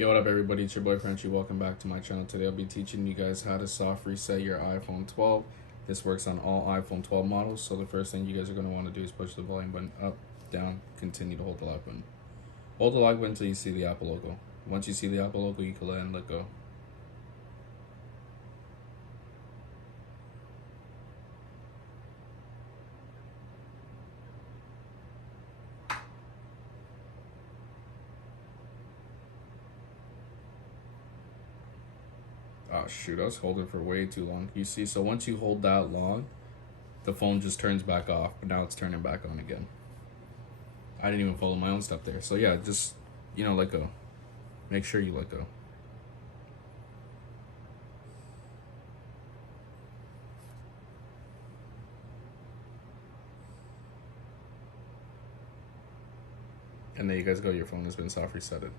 Yo, what up, everybody? It's your boy Frenchiie. Welcome back to my channel. Today, I'll be teaching you guys how to soft reset your iPhone 12. This works on all iPhone 12 models. So the first thing you guys are going to want to do is push the volume button up, down, continue to hold the lock button. Hold the lock button until you see the Apple logo. Once you see the Apple logo, you can let go. Oh shoot, I was holding for way too long. You see, so once you hold that long, the phone just turns back off, but now it's turning back on again. I didn't even follow my own step there. So yeah, just, let go. Make sure you let go. And there you guys go, your phone has been soft resetted.